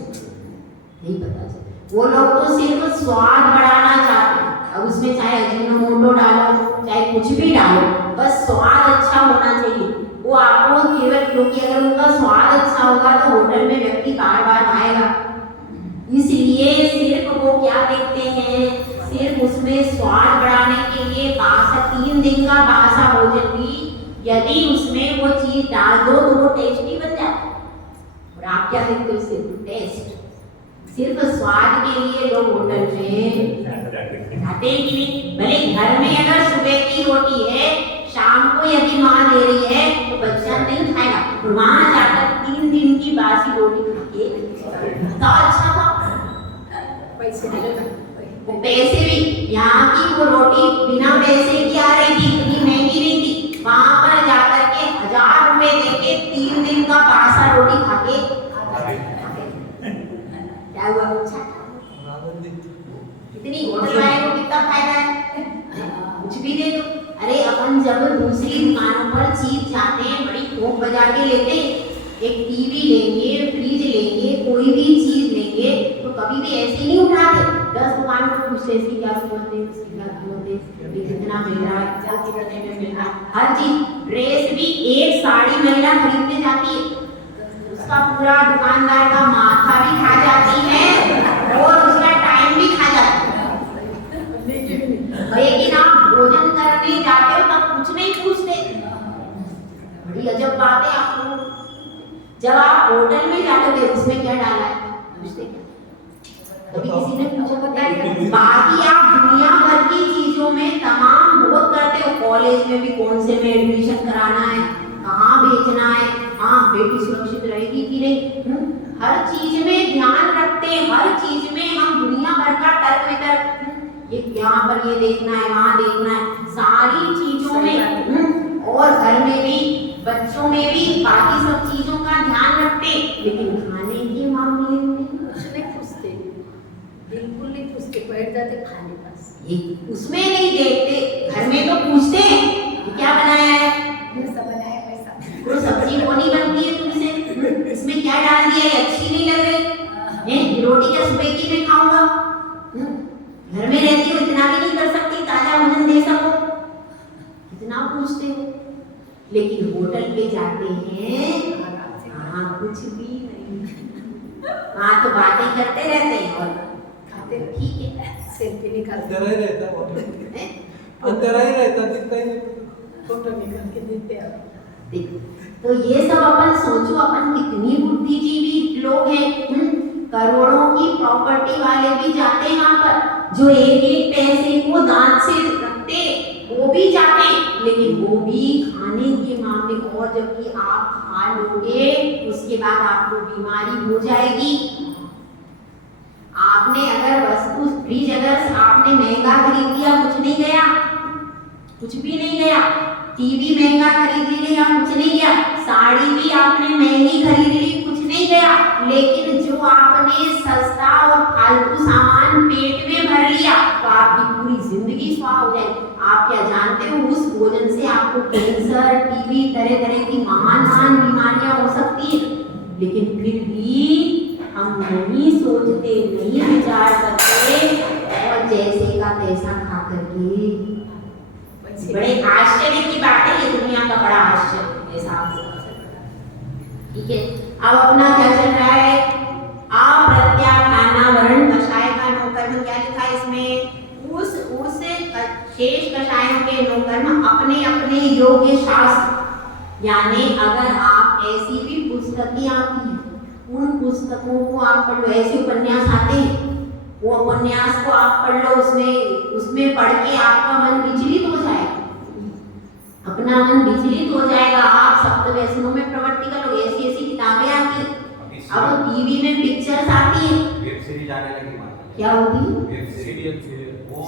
नहीं पता चलेगा। वो लोग तो सिर्फ स्वाद बढ़ाना चाहते हैं, अब उसमें चाहे अजीनोमोटो डालो चाहे कुछ भी डालो, बस स्वाद अच्छा होना चाहिए। वो आपको केवल, क्योंकि अगर उनका स्वाद अच्छा होगा तो होटल में व्यक्ति बार बार आएगा, इसलिए सिर्फ वो क्या देखते हैं, सिर्फ उसमें स्वाद बढ़ाने के लिए 3 दिन का बासा भोजन भी यदि उसमें वो चीज डाल दो तो वो टेस्टी बन जाता है। और आप क्या देखते हो, सिर्फ टेस्ट, सिर्फ स्वाद के लिए लोग होटल में जाते हैं कि नहीं। भले घर में अगर सुबह की रोटी है, शाम को यदि माँ दे रही है तो बच्चा नहीं खाएगा, और वहां जाकर 3 दिन की बासी रोटी खा के तो अच्छा था, पैसे मिलेगा, पैसे भी, यहाँ की वो रोटी बिना पैसे की आ रही थी, इतनी महंगी नहीं थी, वहां पर जाकर के 1000 रुपए देके 3 दिन का बासा रोटी खा के क्या हुआ, अच्छा इतनी होटल वाले को कितना फायदा है, कुछ भी दे दो। अरे अपन जब दूसरी दुकानों पर चीज जाते हैं, बड़ी ठोक बजा के लेते हैं, एक टीवी लेंगे, फ्रिज लेंगे, कोई भी चीज लेंगे तो कभी भी ऐसे नहीं उठाते, 10 दुकान पर पूछते इसकी क्या कीमत है, इसकी क्या कीमत है, ये कितना मिल रहा है, क्या कितने में मिल रहा है, हर चीज। ड्रेस भी, एक साड़ी महिला खरीदने जाती है, उसका पूरा दुकानदार का माथा भी खा जाती है और उसका टाइम भी खा जाती है। लेकिन आप भोजन करने जाते हो तब कुछ नहीं पूछते, बड़ी अजब बात है। आपको जब आप होटल में जाते थे उसमें क्या डाला है पूछते क्या, कभी किसी ने पूछा बताया। बाकी आप दुनिया भर की चीजों में तमाम बहुत करते हो, कॉलेज में भी कौन से में एडमिशन कराना है, कहाँ भेजना है, हाँ बेटी सुरक्षित रहेगी कि नहीं, हर चीज में ध्यान रखते हैं, हर चीज में हम दुनिया भर का तर्क वितर्क, ये यहाँ पर ये देखना है, वहाँ देखना है, सारी चीजों में, और घर में भी, बच्चों में भी, बाकी सब चीजों का ध्यान रखते, लेकिन खाने के मामले में कुछ नहीं पूछते, बिल्कुल नहीं पूछते, बैठ जाते खाने पास, उसमें नहीं देखते। घर में तो पूछते हैं क्या बनाया है, कैसा बनाया, कैसा वो सब्जी वो नहीं बनती है तुमसे, इसमें क्या डाल दिया है, अच्छी नहीं लग रही, रोटी क्या सुबह की मैं खाऊंगा, घर में रहती हो इतना भी नहीं कर सकती, ताजा भोजन दे सको, इतना पूछते हो। लेकिन होटल पे जाते हैं, हाँ कुछ भी नहीं, हाँ तो बातें करते रहते हैं और खाते, ठीक है, सेल्फी निकालते, अंधेरा ही रहता है, अंधेरा ही रहता, दिखता ही नहीं, फोटो निकाल के देते हैं। देखो, तो ये सब अपन सोचो, अपन कितनी बुद्धिजीवी लोग हैं, करोड़ों की प्रॉपर्टी वाले भी जाते हैं वहां पर, जो एक एक पैसे को दांत से रखते वो भी जाते, लेकिन वो भी खाने के मामले, और जबकि आप खा लोगे उसके बाद आपको बीमारी हो जाएगी। आपने अगर वस्तु, फ्रिज अगर आपने महंगा खरीद लिया, कुछ नहीं गया, कुछ भी नहीं गया, टीवी महंगा खरीद लिया, कुछ नहीं गया, साड़ी भी आपने महंगी खरीद ली, कुछ नहीं गया, लेकिन जो आपने सस्ता और फालतू सामान पेट में भर लिया तो आपकी पूरी जिंदगी स्वाह हो जाएगी। आप क्या जानते हो, उस भोजन से आपको कैंसर, टीबी, तरह तरह तरह की महान महान बीमारियां हो सकती है, लेकिन फिर भी हम नहीं सोचते, नहीं विचार करते और जैसे का तैसा खा करके। बड़े आश्चर्य की बात है, ये दुनिया का बड़ा आश्चर्य है साहब। ठीक है, अब अपना क्या चल रहा है, अप्रत्याख्यानावरण कषाय का नौकर्म क्या लिखा है इसमें, उस शेष कषायों के नौकर्म अपने अपने योग्य शास्त्र, यानी अगर आप ऐसी भी पुस्तकें आती हैं, उन पुस्तकों को आप पढ़ लो, ऐसे उपन्यास आते हैं, वो उपन्यास को आप पढ़ लो, उसमें पढ़ के आपका मन विचलित हो जाएगा, अपना मन विचलित हो जाएगा, आप सप्त व्यसनों में प्रवृत्ति करोगे। ऐसी ऐसी किताबें आती हैं। अब टीवी में पिक्चर्स आती है, वेब सीरीज आने लगी माता। क्या होती है? वेब सीरीज वो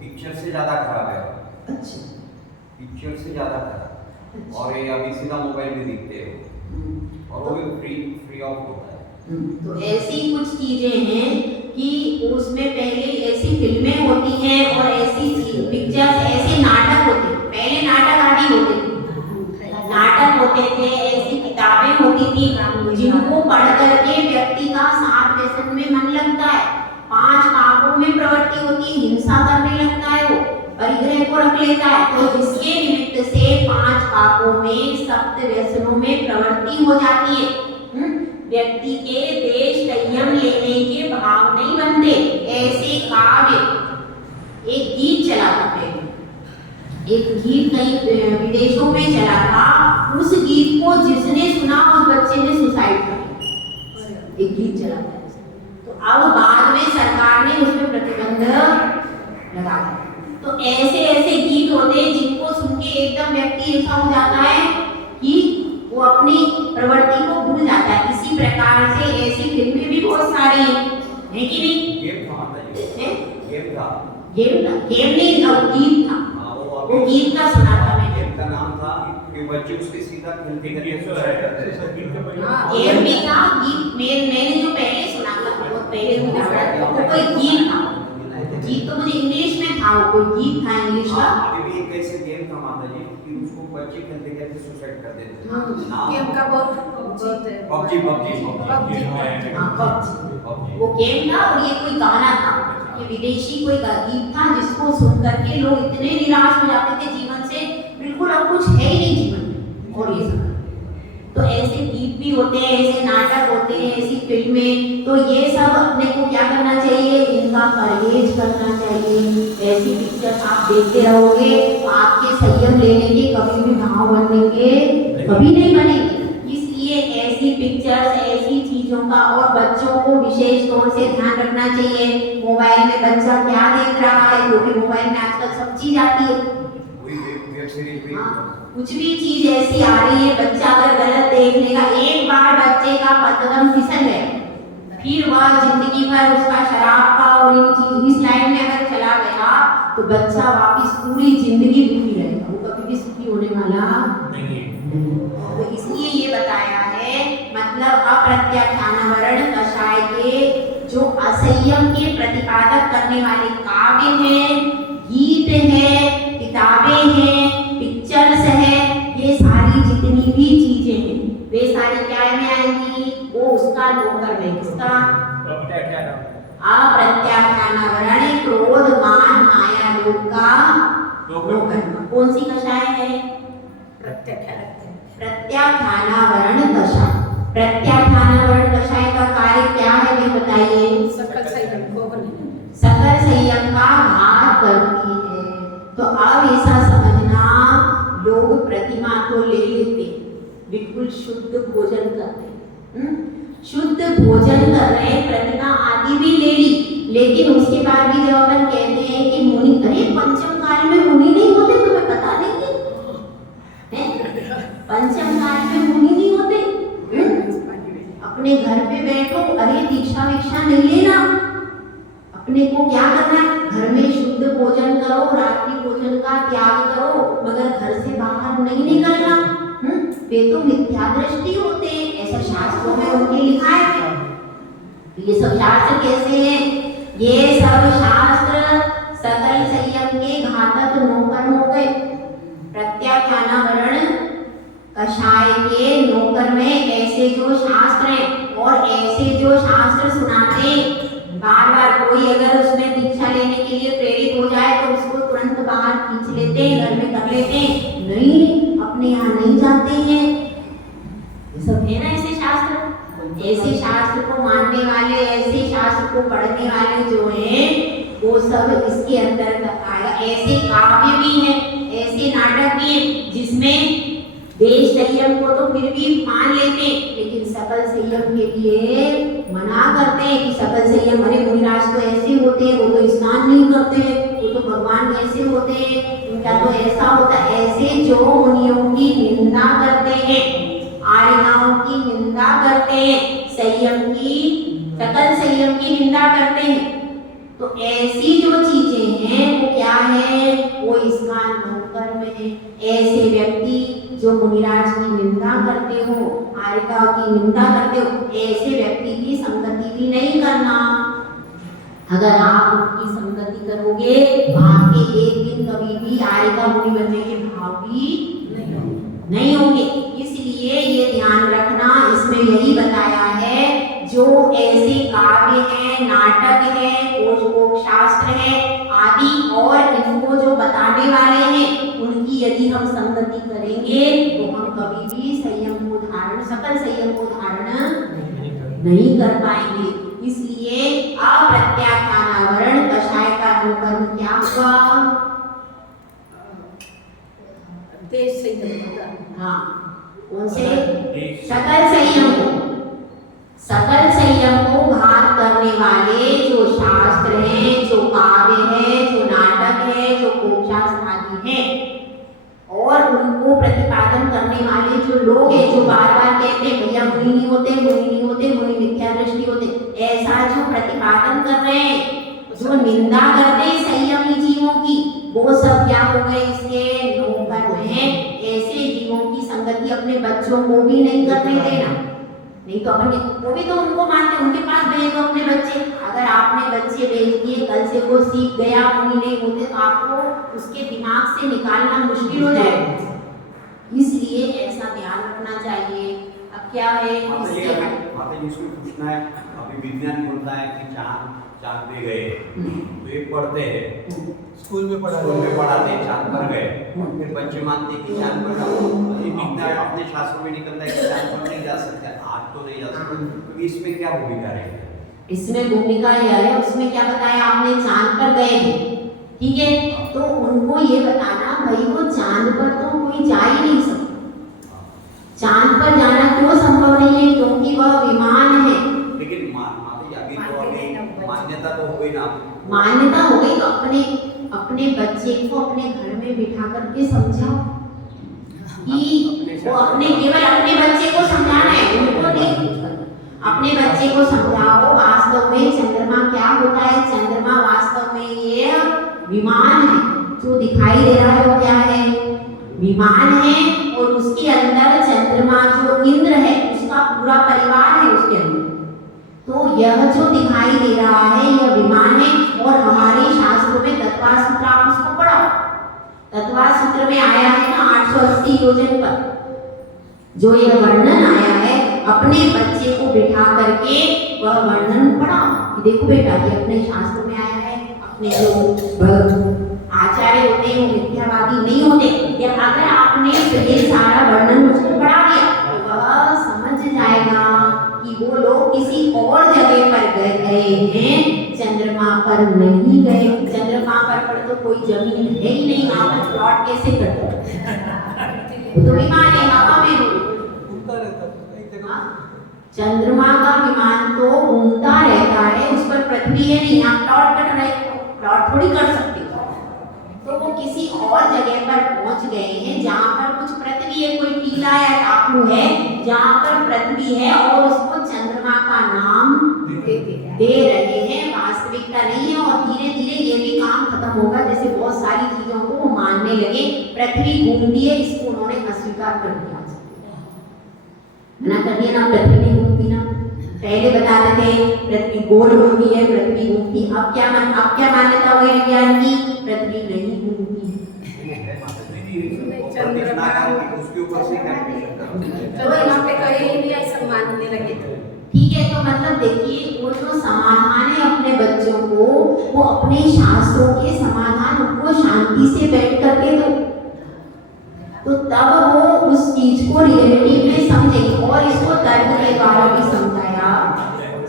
पिक्चर से ज्यादा खराब है। अच्छा, पिक्चर से ज्यादा खराब, और ये अभी सीधा मोबाइल में दिखते हैं और वो भी फ्री ऑफ होता है। तो ऐसी कुछ चीजें हैं कि उसमें पहले ऐसी फिल्में होती हैं और ऐसी पिक्चर्स, ऐसे नाटक होते हैं, पहले नाटक आदि होते थे, नाटक होते थे, ऐसी किताबें होती थी जिनको पढ़ करके व्यक्ति का 7 व्यसन में मन लगता है, 5 पापों में प्रवृत्ति होती है, हिंसा करने लगता है, वो परिग्रह को रख लेता है, तो जिसके निमित्त से 5 पापों में सप्त व्यसनों में प्रवृत्ति हो जाती है। व्यक्ति के देश संयम लेने के भाव नहीं बनते। ऐसे काव्य, एक गीत चला था पहले, एक गीत कई विदेशों में चला था, उस गीत को जिसने सुना उस बच्चे ने सुसाइड कर लिया, एक गीत चला था। तो अब बाद में सरकार ने उसमें प्रतिबंध लगा दिया। तो ऐसे ऐसे गीत होते हैं जिनको सुन के एकदम व्यक्ति ऐसा हो जाता है कि वो अपनी प्रवृत्ति को भूल जाता है। इसी प्रकार से ऐसी फिल्में भी बहुत सारी हैं, है कि नहीं? गेम था माता जी, गेम था, गेम नहीं था, वो गीत था। वो गीत का सुना था मैंने। गेम का नाम था कि बच्चे उसके सीधा खेलते खेलते सुसाइड करते थे। गेम भी था, गीत मैंने जो पहले सुना था, बहुत पहले मैंने सुना था, वो कोई गीत था। गीत तो मुझे इंग्लिश में था, वो कोई गीत था इंग्लिश का। अभी भी एक ऐसे गेम था माता जी कि उसको बच्चे खेलते खेलते सुसाइड कर देते थे। गेम का बहुत पबजी वो गेम था और ये कोई गाना था, ये विदेशी कोई गीत था जिसको सुन करके लोग इतने निराश हो जाते थे जीवन से, बिल्कुल अब कुछ है ही नहीं जीवन में। और ये सब तो ऐसे गीत भी होते हैं, ऐसे नाटक होते हैं, ऐसी फिल्में, तो ये सब अपने को क्या करना चाहिए, इनका परहेज करना चाहिए। ऐसी पिक्चर्स आप देखते रहोगे तो आपके संयम लेने के कभी भी भाव बनने के कभी नहीं बनेंगे। इसलिए ऐसी पिक्चर्स, ऐसी चीजों का और बच्चों को विशेष तौर से ध्यान रखना चाहिए। मोबाइल में बच्चा क्या देख रहा है, क्योंकि मोबाइल में आजकल सब चीज आती है, कुछ भी चीज ऐसी आ रही है, बच्चा अगर गलत देख लेगा, एक बार बच्चे का पतंग फिसल गया, फिर वह जिंदगी भर उसका शराब का और इस लाइन में अगर चला गया तो बच्चा वापिस पूरी जिंदगी दुखी रहेगा, वो कभी भी सुखी होने वाला नहीं। तो इसलिए ये बताया है, मतलब अप्रत्याख्यानावरण कषाय के जो असंयम के प्रतिपादक करने वाले काव्य हैं, गीत है, किताबें हैं, पिक्चर्स है, ये सारी जितनी भी चीजें हैं वे सारी क्या में आएंगी, वो उसका नौकर है, किसका? अप्रत्याख्यानावरण क्रोध मान माया लोभ का नौकर। कौन सी कषाय है? प्रत्याख्यानावरण कषाय। प्रत्याख्यानावरण कषाय का कार्य क्या है वे बताइए? सकल संयम का घात करती है। तो अब ऐसा समझना, लोग प्रतिमा तो ले लेते, बिल्कुल शुद्ध भोजन करते, शुद्ध भोजन कर रहे, प्रतिमा आदि भी ले ली, लेकिन उसके बाद भी जब अपन कहते हैं कि मुनि, अरे पंचम काल में मुनि नहीं होते, तुम्हें पता नहीं है? पंचम काल में मुनि नहीं होते, अपने घर पे बैठो, अरे दीक्षा वीक्षा नहीं लेना, अपने को क्या करना है, घर में शुद्ध भोजन करो, रात्रि भोजन का त्याग करो, मगर घर से बाहर नहीं निकलना। वे तो मिथ्या दृष्टि होते, ऐसा शास्त्रों में उनके लिखा है। ये सब शास्त्र कैसे हैं? ये सब शास्त्र सकल संयम के घातक नौकर हो गए। प्रत्याख्यानावरण कषाय के नौकर में ऐसे जो शास्त्र हैं और ऐसे जो शास्त्र सुनाते हैं, बार बार कोई अगर उसमें दीक्षा लेने के लिए प्रेरित हो जाए तो उसको तुरंत बाहर खींच लेते हैं, घर में कर लेते हैं, नहीं अपने यहाँ नहीं जाते हैं। ये सब है ना ऐसे शास्त्र। ऐसे शास्त्र को मानने वाले, ऐसे शास्त्र को पढ़ने वाले जो हैं वो सब इसके अंतर्गत आएगा। ऐसे काव्य भी हैं, ऐसे नाटक भी हैं जिसमें देश संयम को तो फिर भी मान लेते हैं, लेकिन सकल संयम के लिए मना करते हैं कि सकल संयम, अरे मुनिराज तो ऐसे होते हैं, वो तो स्नान नहीं करते हैं, वो तो भगवान ऐसे होते हैं, उनका तो ऐसा होता है। ऐसे जो मुनियों की निंदा करते हैं, आर्याओं की निंदा करते हैं, संयम की, सकल संयम की निंदा करते हैं, तो ऐसी जो चीजें हैं वो क्या है, वो इसका नौकर में है। ऐसे व्यक्ति जो मुनिराज की निंदा करते हो, आर्यकाओं की निंदा करते हो, ऐसे व्यक्ति की संगति भी नहीं करना। अगर आप उनकी संगति करोगे तो आपके एक दिन कभी भी आर्यका मुनि बनने के भाव भी नहीं होंगे। इसलिए ये ध्यान रखना, इसमें यही बताया है जो ऐसे काव्य है, नाटक है, कोश शास्त्र है आदि और इनको जो बताने वाले हैं उनकी यदि हम संगति करेंगे तो हम कभी भी संयम को धारण, सकल संयम को धारण नहीं कर पाएंगे। इसलिए अप्रत्याख्यानावरण कषाय का नौकर में क्या हुआ, देश संयम होगा। हाँ, कौन से सकल संयम को, सकल संयम को घात करने वाले जो शास्त्र हैं, जो काव्य है, जो नाटक है, जो कोशास्त्र आदि है, और उनको प्रतिपादन करने वाले जो लोग हैं, जो बार बार कहते हैं भैया मुनि नहीं होते, मुनि नहीं होते, मुनि मिथ्या दृष्टि होते, ऐसा जो प्रतिपादन कर रहे हैं, जो निंदा करते हैं संयमी जीवों की, वो सब क्या हो गए, इसके नौकर हैं। ऐसे जीवों की संगति अपने बच्चों को भी नहीं करने देना, नहीं तो अपने, वो भी तो उनको मानते, उनके पास भेजो अपने बच्चे। अगर आपने बच्चे भेज दिए, कल से वो सीख गया मुनि नहीं होते, तो आपको उसके दिमाग से निकालना मुश्किल हो जाएगा। इसलिए ऐसा ध्यान रखना चाहिए। अब क्या है, इसमें पूछना है, अभी विज्ञान बोलता है कि चांद पे गए, तो ये पढ़ते हैं, स्कूल में पढ़ाते हैं चांद पर गए, फिर बच्चे मानते हैं कि चांद पर विज्ञान अपने शास्त्रों में निकलता है कि चांद पर नहीं जा सकता, आज तो नहीं जा सकता, तो इसमें क्या भूमिका रहेगी? इसमें भूमिका यह है, उसमें क्या बताया आपने, चांद पर गए हैं, ठीक है, तो उनको ये बताना भाई वो चांद पर तो कोई जा ही नहीं सकता। चांद पर जाना क्यों संभव नहीं है, क्योंकि वह विमान है। लेकिन अभी तो मान्यता तो हो गई ना, मान्यता हो गई, तो अपने बच्चे को अपने घर में बिठा करके समझाओ कि वो अपने, केवल अपने बच्चे को समझाना है, उनको नहीं, अपने बच्चे को समझाओ वास्तव में चंद्रमा क्या होता है। चंद्रमा वास्तव में ये विमान है, जो दिखाई दे रहा है वो क्या है, विमान है, और उसके अंदर चंद्रमा जो इंद्र है उसका पूरा परिवार है उसके अंदर। तो यह जो दिखाई दे रहा है यह विमान है, और हमारे शास्त्रों में तत्वा सूत्र, आप उसको पढ़ो, तत्वा सूत्र में आया है ना 880 योजन पर जो यह वर्णन आया है, अपने बच्चे को बिठा करके वह वर्णन पढ़ाओ कि देखो बेटा ये अपने शास्त्र में आया है। अपने जो आचार्य होते हैं वो मिथ्यावादी नहीं होते, या अगर आपने ये सारा वर्णन उसको पढ़ा दिया तो वह समझ जाएगा कि वो लोग किसी और जगह पर गए हैं, चंद्रमा पर नहीं गए। चंद्रमा पर तो कोई जमीन है ही नहीं, आप प्लॉट कैसे करते, तो विमान है हवा में घूमता रहता है एक जगह। चंद्रमा का विमान तो घूमता रहता है, उस पर पृथ्वी है नहीं, आप प्लॉट कट रहे, प्लॉट थोड़ी कर सकते हो। तो वो किसी और जगह पर पहुंच गए हैं जहाँ पर कुछ पृथ्वी है, कोई टीला या टापू है जहाँ पर पृथ्वी है, और उसको चंद्रमा का नाम दे रहे हैं, वास्तविकता नहीं है। और धीरे धीरे ये भी काम खत्म होगा, जैसे बहुत सारी चीजों को वो मानने लगे, पृथ्वी घूमती है, इसको उन्होंने अस्वीकार कर दिया, मना कर दिया ना, पृथ्वी नहीं घूमती ना। पहले बताते थे पृथ्वी गोल होती है, पृथ्वी घूमती, अब क्या मान्यता हो गई विज्ञान की, पृथ्वी नहीं घूमती है। प्रतिष्ठा करके उसके ऊपर से कैलकुलेशन करो। तो यहाँ पे कहीं भी ऐसा मानने लगे तो ठीक है, तो मतलब देखिए वो जो समाधान है अपने बच्चों को, वो अपने शास्त्रों के समाधान उनको शांति से बैठ करके तो तब वो उस चीज को रियलिटी में समझेंगे और इसको तर्क के द्वारा भी समझाया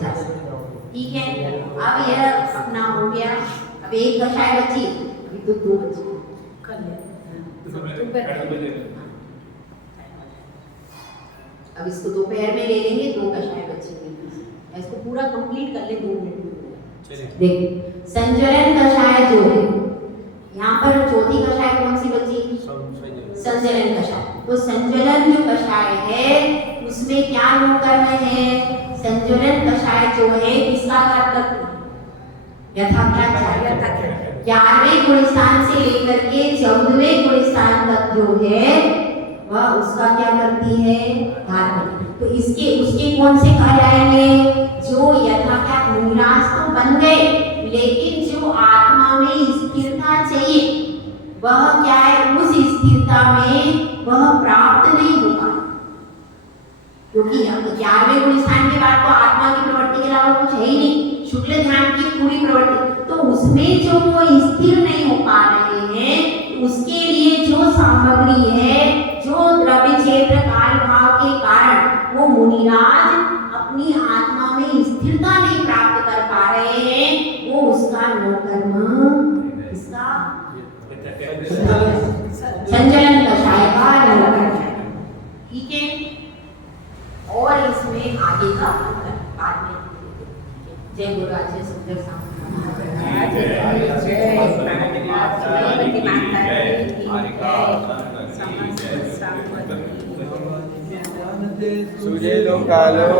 जा सकता है। ठीक है, अब यह अपना हो गया। अब एक कषाय बची, अभी तो 2 बची। कर ले अब इसको दोपहर में ले लेंगे, 2 कषाय बचेंगे। इसको पूरा कंप्लीट कर ले 2 मिनट में। देखिए संजलन कषाय जो है, यहाँ पर चौथी कषाय कौन सी बची? संजलन कषाय। तो संजलन जो कषाय है उसमें क्या योग कर्म है? संजलन कषाय जो है किसका कर्तव्य? यथाख्यात 11वें गुण स्थान से लेकर के 14वें गुण स्थान तक जो है वह उसका क्या करती है? धारण। तो इसके उसके कौन से कार्य आएंगे? जो यथाख्यात निराश तो बन गए, लेकिन जो आत्मा में स्थिरता चाहिए वह क्या है? उस स्थिरता में वह प्राप्त नहीं होगा, क्योंकि 11वें गुण स्थान के बाद तो आत्मा की प्रवृत्ति के अलावा कुछ है ही नहीं, शुक्ल ध्यान की पूरी प्रवृत्ति। तो उसमें जो वो स्थिर नहीं हो पा रहे हैं, उसके लिए जो सामग्री है, जो द्रव्य क्षेत्र काल भाव के कारण वो मुनिराज अपनी आत्मा में स्थिरता नहीं प्राप्त कर पा रहे हैं, वो उसका नो कर्म, इसका संजलन कषाय का नो कर्म। ठीक है, और इसमें आगे का बाद में। जय गुरुराज, जय सुखदेव साहब। जय सुजय लोकालो